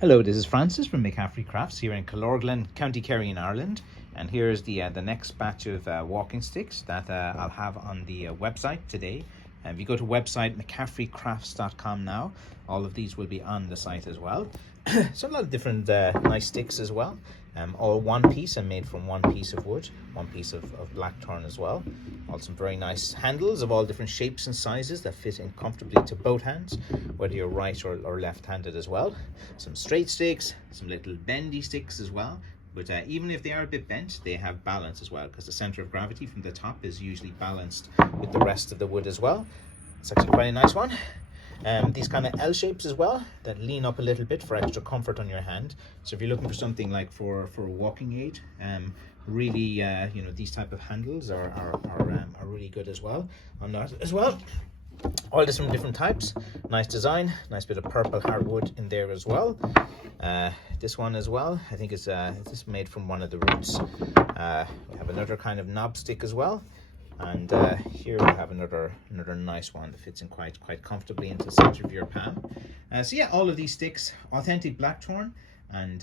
Hello, this is Francis from McCaffrey Crafts here in Killorglin, County Kerry in Ireland. And here's the next batch of walking sticks that I'll have on the website today. If you go to website McCaffreycrafts.com now, all of these will be on the site as well. So a lot of different nice sticks as well. All one piece and made from one piece of wood, one piece of blackthorn as well. All some very nice handles of all different shapes and sizes that fit in comfortably to both hands, whether you're right or left-handed as well. Some straight sticks, some little bendy sticks as well. But even if they are a bit bent, they have balance as well, because the center of gravity from the top is usually balanced with the rest of the wood as well. It's actually quite a nice one. These kind of L shapes as well that lean up a little bit for extra comfort on your hand. So if you're looking for something like for a walking aid, really you know, these type of handles are really good as well on that as well. All this from different types. Nice design, nice bit of purple hardwood in there as well. This one as well, I think it's this made from one of the roots. We have another kind of knob stick as well. And here we have another nice one that fits in quite comfortably into the center of your palm. So yeah, all of these sticks, authentic blackthorn, and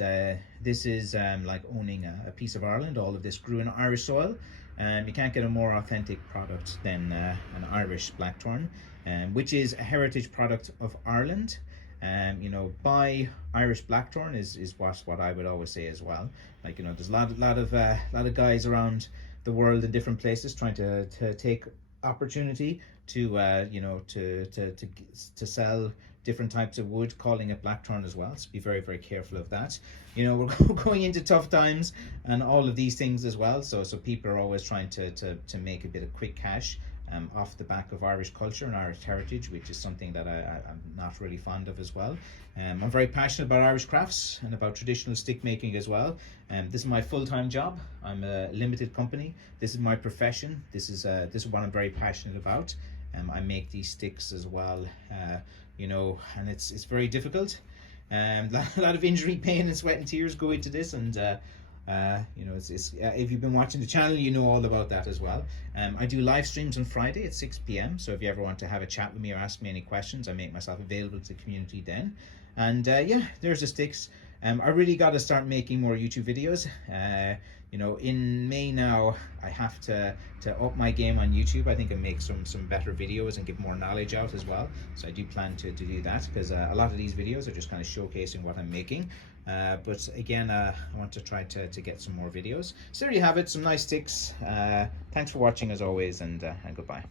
this is like owning a piece of Ireland. All of this grew in Irish soil. You can't get a more authentic product than an Irish blackthorn, which is a heritage product of Ireland. You know, buy Irish blackthorn is what I would always say as well. Like, you know, there's a lot of guys around the world in different places trying to take opportunity to you know, to sell different types of wood, calling it blackthorn as well. So be very careful of that. You know, we're going into tough times and all of these things as well. So people are always trying to make a bit of quick cash off the back of Irish culture and Irish heritage, which is something that I'm not really fond of as well. I'm very passionate about Irish crafts and about traditional stick making as well. This is my full-time job. I'm a limited company. This is my profession. This is what I'm very passionate about. I make these sticks as well, you know, and it's very difficult. A lot of injury, pain, and sweat and tears go into this, and you know, if you've been watching the channel, you know all about that as well. I do live streams on Friday at 6 p.m. So if you ever want to have a chat with me or ask me any questions, I make myself available to the community then. And yeah, there's the sticks. I really got to start making more YouTube videos. You know, in May now, I have to up my game on YouTube. I think and make some better videos and give more knowledge out as well. So I do plan to do that, because a lot of these videos are just kind of showcasing what I'm making. But again, I want to try to get some more videos. So there you have it, some nice sticks. Thanks for watching as always, and goodbye.